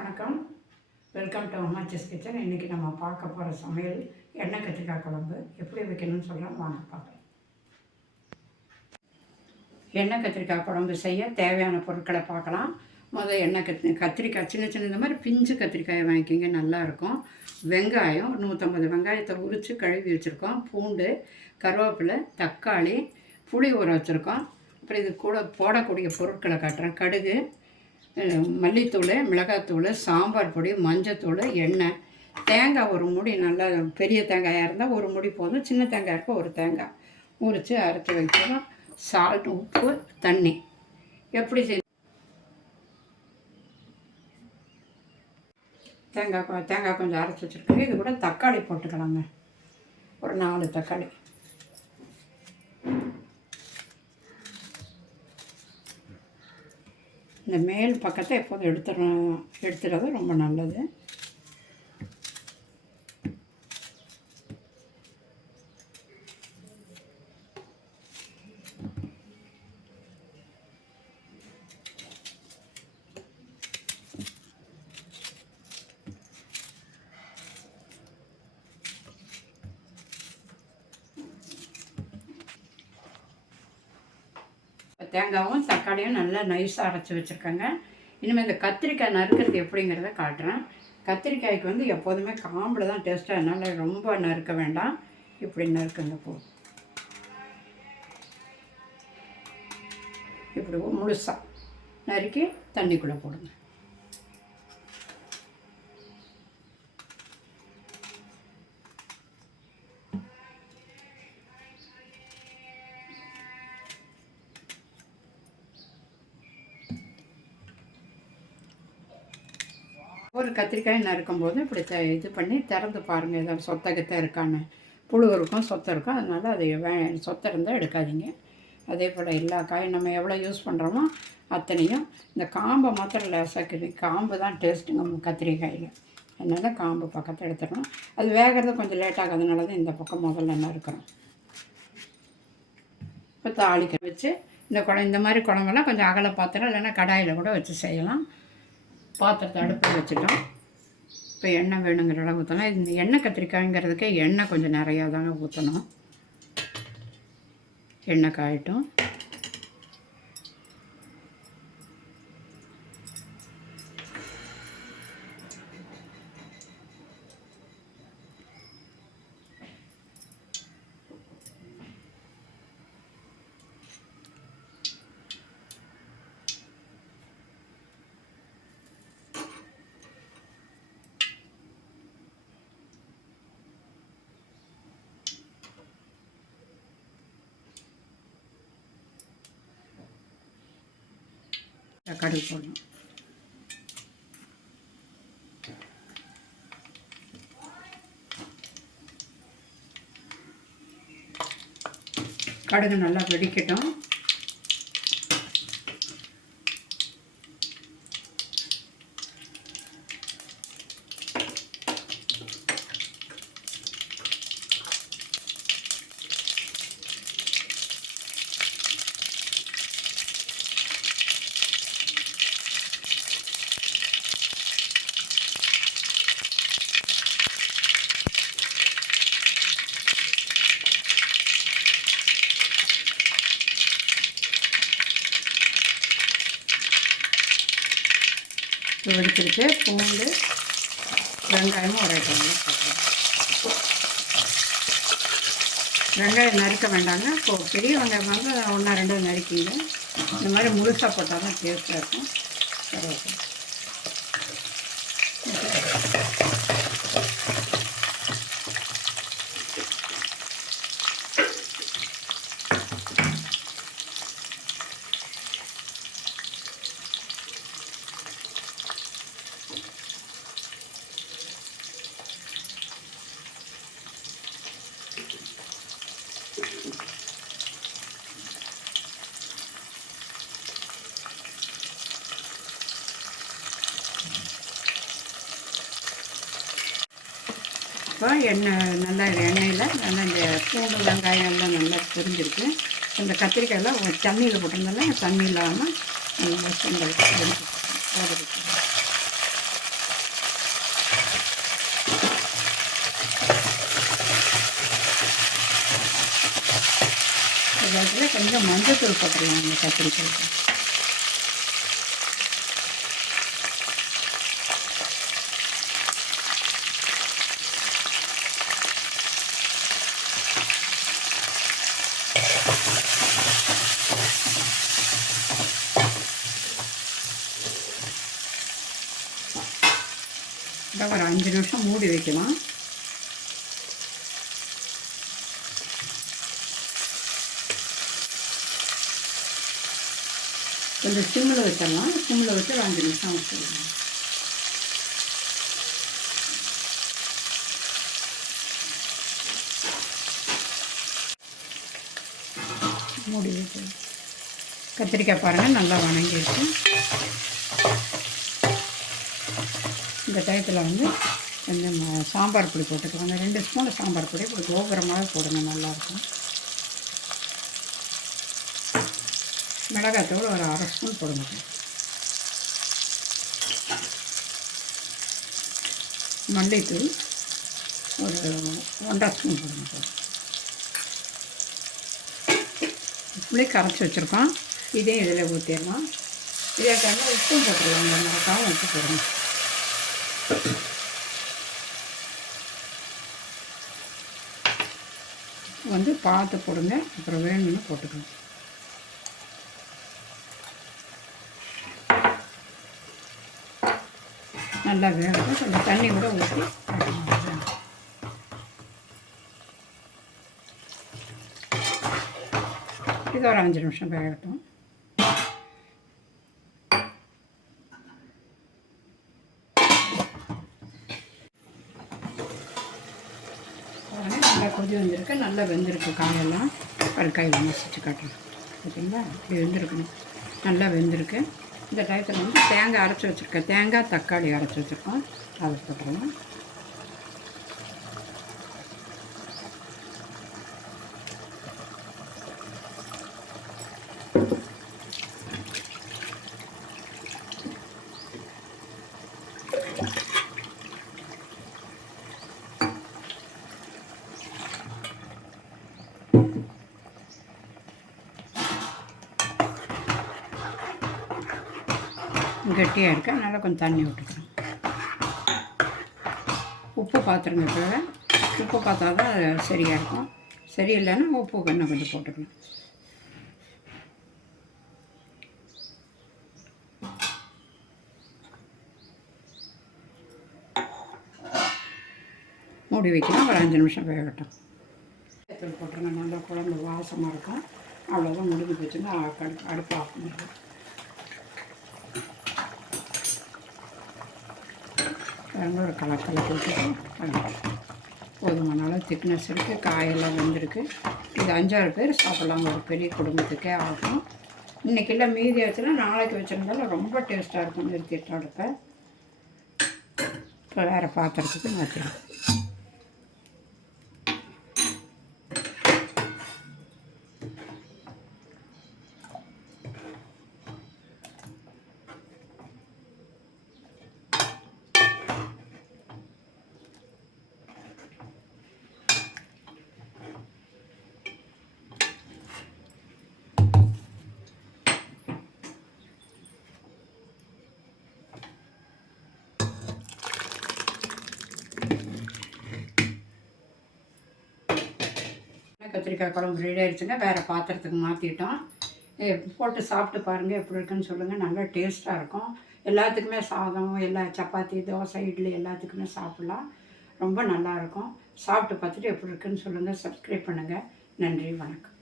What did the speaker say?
வணக்கம், welcome to Ammachi's kitchen. இன்றைக்கி நம்ம பார்க்க போகிற சமையல் எண்ணெய் கத்திரிக்காய் குழம்பு. எப்படி வைக்கணும்னு சொல்கிறோம், வாங்க பார்க்கலாம். எண்ணெய் கத்திரிக்காய் குழம்பு செய்ய தேவையான பொருட்களை பார்க்கலாம். முதல் எண்ணெய் கத்திரிக்காய் சின்ன சின்ன இந்த மாதிரி பிஞ்சு கத்திரிக்காயை வாங்கிக்கிங்க, நல்லாயிருக்கும். வெங்காயம் 150 வெங்காயத்தை உரித்து கழுவி வச்சுருக்கோம். பூண்டு, கருவேப்பிலை, தக்காளி, புளி ஊற வச்சுருக்கோம். அப்புறம் இது கூட போடக்கூடிய பொருட்களை காட்டுறேன். கடுகு, மல்லித்தூள், மிளகாத்தூள், சாம்பார் பொடி, மஞ்சத்தூள், எண்ணெய், தேங்காய் ஒரு மூடி. நல்லா பெரிய தேங்காயாக இருந்தால் ஒரு மூடி போதும், சின்ன தேங்காய் இருக்க ஒரு தேங்காய் உரித்து அரைச்சி வைக்கிறோம். சால்ட், உப்பு, தண்ணி. எப்படி தேங்காய் கொஞ்சம் அரைச்சி வச்சுருக்கோங்க. இது கூட தக்காளி போட்டுக்கலாங்க, ஒரு 4 தக்காளி. இந்த மேல் பக்கத்தை எப்போதும் எடுத்துறது ரொம்ப நல்லது. தேங்காயும் தக்காளியும் நல்லா நைஸாக அரைச்சி வச்சுருக்கேங்க. இனிமேல் இந்த கத்திரிக்காய் நறுக்கிறது எப்படிங்கிறத காட்டுறேன். கத்திரிக்காய்க்கு எப்போதுமே காம்பில் தான் டேஸ்ட்டாக, அதனால் ரொம்ப நறுக்க வேண்டாம். இப்படி நறுக்குங்க. இப்படி முழுசாக நறுக்கி தண்ணிக்குள்ளே போடுங்க. ஒரு கத்திரிக்காய் நறுக்கும்போது இப்படி இது பண்ணி திறந்து பாருங்கள், ஏதாவது சொத்தகத்தை இருக்கான்னு. புழு இருக்கும், சொத்தை இருக்கும், அதனால் அது சொத்தை இருந்தால் எடுக்காதீங்க. அதே போல் எல்லா காயும் நம்ம எவ்வளோ யூஸ் பண்ணுறோமோ அத்தனையும் இந்த காம்பை மாத்திரம் லேசாக்குது. காம்பு தான் டேஸ்ட்டுங்க கத்திரிக்காயில், அதனால் காம்பு பக்கத்தை எடுத்துடணும். அது வேகிறது கொஞ்சம் லேட் ஆகாதனால தான் இந்த பக்கம் முதல்ல நறுக்கிறோம். இப்போ தாளிக்க வச்சு இந்த மாதிரி குழம்பெல்லாம் கொஞ்சம் அகல பாத்திரம் இல்லைன்னா கடாயில் கூட வச்சு செய்யலாம். பாத்திரத்தை அடுப்பில் வச்சுட்டோம். இப்போ எண்ணெய் வேணுங்கிற அளவு ஊற்றலாம். இந்த எண்ணெய் கத்திரிக்காய்ங்கிறதுக்கே எண்ணெய் கொஞ்சம் நிறையா தாங்க ஊற்றணும். எண்ணெய் காயட்டும். கடுகு போடணும். கடுகு நல்லா வெடிக்கட்டும். வெடிச்சிருக்கு. பூண்டு, வெங்காயமும் ஒரு ஐட்டம் போட்டுருவோம். வெங்காயம் நறுக்க வேண்டாங்க. பெரிய வெங்காயம் 1 2 நறுக்கிங்க. இந்த மாதிரி முழுசாக போட்டால் தான் டேஸ்ட்டாக இருக்கும். கருவேப்பிலை, இப்போ எண்ணெயில் நல்லா இந்த பூண்டு வெங்காயம் எல்லாம் நல்லா தெரிஞ்சிருக்கு. இந்த கத்திரிக்காயெல்லாம் தண்ணியில் போட்டிருந்தாலும் தண்ணி இல்லாமல் நல்லா சுண்டல் கொஞ்சம் மஞ்சத்தூள் போட்டுடலாம் இந்த கத்திரிக்காய்க்கு. ஒரு 5 நிமிஷம் மூடி வைக்கலாம். கொஞ்சம் சிம்மில் வச்சிடலாம். சிம்மில் வச்சு ஒரு 5 நிமிஷம் வச்சிடலாம். மூடி வச்சு கத்திரிக்காய் பாருங்கள் நல்லா வணங்கிடுச்சு. இந்த டயத்தில் வந்து கொஞ்சம் சாம்பார் பொடி போட்டுக்கோங்க. 2 ஸ்பூன் சாம்பார் பொடி இப்படி கோபுரமாக போடுங்க, நல்லாயிருக்கும். மிளகாத்தூள் ஒரு 1/2 ஸ்பூன் போடுங்க. மல்லித்தூள் ஒரு 1/2 ஸ்பூன் போடுங்க. புளி கரைச்சி வச்சுருக்கோம், இதையும் இதில் ஊற்றிடலாம். இதே டைமில் உப்பும் போட்டுடலாம். மறக்காமல் உப்பு போடுங்க. வந்து பார்த்து போடுங்க, அப்புறம் வேணும்னு போட்டுக்கணும். நல்லா வேகட்டும். கொஞ்சம் தண்ணி கூட ஊற்றி இது ஒரு 5 நிமிஷம் வேகட்டும். நல்லா கொதி வந்திருக்கு, நல்லா வெந்திருக்கு. காயெல்லாம் கையில் மசிச்சு காட்டுறேன். பார்த்தீங்களா, இப்படி வெந்திருக்கணும். நல்லா வெந்திருக்கு. இந்த டயத்தில் வந்து தேங்காய் அரைச்சி வச்சுருக்கேன். தேங்காய் தக்காளி அரைச்சி வச்சுருக்கோம், அதை போட்டுருவோம். கெட்டியாக இருக்குது, அதனால் கொஞ்சம் தண்ணி விட்டுக்கிறோம். உப்பு பார்த்துருங்க. இப்போ உப்பு பார்த்தா தான் சரியாக இருக்கும். சரியில்லைன்னா உப்பு கொஞ்சம் போட்டுக்கலாம். மூடி வைக்கலாம், ஒரு 5 நிமிஷம் வேகட்டும். தூள் போட்டுருங்க, நல்லா குழம்பு வாசமாக இருக்கும். அவ்வளோதான், முடிஞ்சு போச்சுன்னா அடுப்பு ஆஃப் பண்ணிடுவோம். ஒரு கலக்கலை போட்டுட்டு போதுமான அளவு திக்னஸ் இருக்குது. காயெல்லாம் வெந்திருக்கு. இது 5-6 பேர் சாப்பிட்லாம், ஒரு பெரிய குடும்பத்துக்கே ஆகும். இன்றைக்கெல்லாம் மீதி ஆச்சுன்னா நாளைக்கு வச்சுருந்தாலும் ரொம்ப டேஸ்ட்டாக இருக்கும். நிறுத்திட்டு அடுப்பை இப்போ வேறு பாத்திரத்துக்கு மாற்றிடும். கத்திரிக்காய் குழம்பு ரெடி ஆகிடுச்சுங்க. வேறு பாத்திரத்துக்கு மாற்றிட்டோம். போட்டு சாப்பிட்டு பாருங்கள், எப்படி இருக்குன்னு சொல்லுங்கள். நல்லா டேஸ்ட்டாக இருக்கும். எல்லாத்துக்குமே சாதம், எல்லா சப்பாத்தி, தோசை, இட்லி எல்லாத்துக்குமே சாப்பிட்லாம். ரொம்ப நல்லாயிருக்கும். சாப்பிட்டு பார்த்துட்டு எப்படி இருக்குன்னு சொல்லுங்கள். சப்ஸ்கிரைப் பண்ணுங்கள். நன்றி, வணக்கம்.